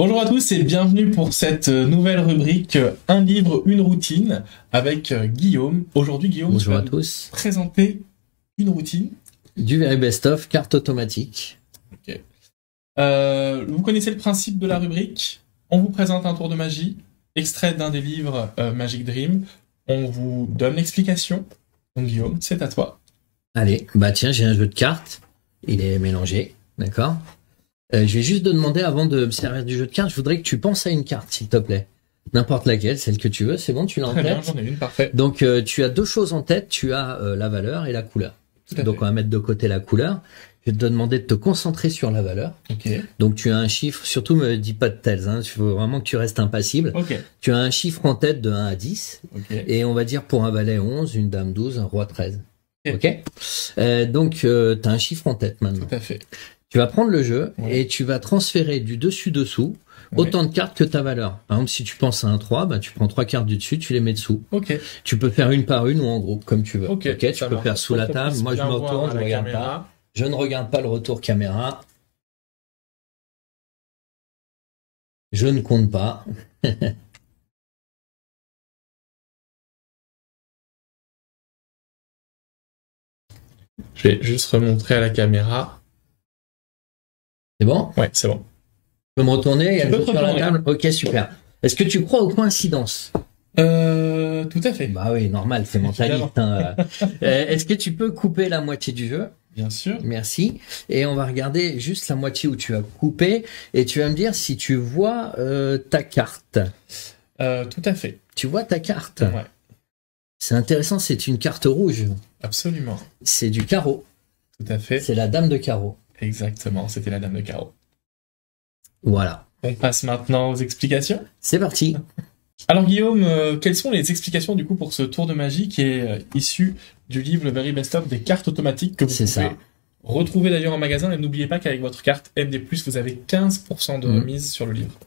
Bonjour à tous et bienvenue pour cette nouvelle rubrique Un livre, une routine avec Guillaume. Aujourd'hui, Guillaume, Bonjour tu à vas tous. présenter une routine. Du Very Best of, carte automatique. Ok. Vous connaissez le principe de la rubrique. On vous présente un tour de magie, extrait d'un des livres Magic Dream. On vous donne l'explication. Donc Guillaume, c'est à toi. Allez, bah tiens, j'ai un jeu de cartes. Il est mélangé, d'accord. Je vais juste te demander, avant de me servir du jeu de cartes, je voudrais que tu penses à une carte, s'il te plaît. N'importe laquelle, celle que tu veux, c'est bon, tu l'as en Très bien, tête. j'en ai une, parfait. Donc tu as deux choses en tête, tu as la valeur et la couleur. Tout à Donc fait. on va mettre de côté la couleur. Je vais te demander de te concentrer sur la valeur. Ok. Donc tu as un chiffre, surtout me dis pas de tels, hein, il faut vraiment que tu restes impassible. Ok. Tu as un chiffre en tête de 1 à 10. Ok. Et on va dire pour un valet 11, une dame 12, un roi 13. Ok. Donc, tu as un chiffre en tête maintenant. Tout à fait. Tu vas prendre le jeu Ouais. et tu vas transférer du dessus-dessous Ouais. autant de cartes que ta valeur. Par exemple, si tu penses à un 3, bah, tu prends 3 cartes du dessus, tu les mets dessous. Ok. Tu peux faire une par une ou en groupe, comme tu veux. Ok. Tu Ça peux marche. faire sous la Faut qu'on table. puisse Moi, je bien me voir retourne, à je la regarde caméra. pas. Je ne regarde pas le retour caméra. Je ne compte pas. Je vais juste remontrer à la caméra. C'est bon? Ouais, c'est bon. Tu peux me retourner? Il y a Tu le peux jeu te sur la retourner. table? Ok, super. Est-ce que tu crois aux coïncidences? Tout à fait. Bah oui, normal, c'est mentaliste. Hein. Est-ce que tu peux couper la moitié du jeu? Bien sûr. Merci. Et on va regarder juste la moitié où tu as coupé. Et tu vas me dire si tu vois ta carte. Tout à fait. Tu vois ta carte? Ouais, C'est intéressant, c'est une carte rouge. absolument. C'est du carreau. Tout à fait. C'est la dame de carreau. Exactement, c'était la dame de carreau. Voilà. On passe maintenant aux explications. C'est parti. Alors Guillaume, quelles sont les explications du coup pour ce tour de magie qui est issu du livre Le Very Best of des cartes automatiques que vous C'est pouvez ça. retrouver d'ailleurs en magasin. Et n'oubliez pas qu'avec votre carte MD+, vous avez 15% de remise sur le livre.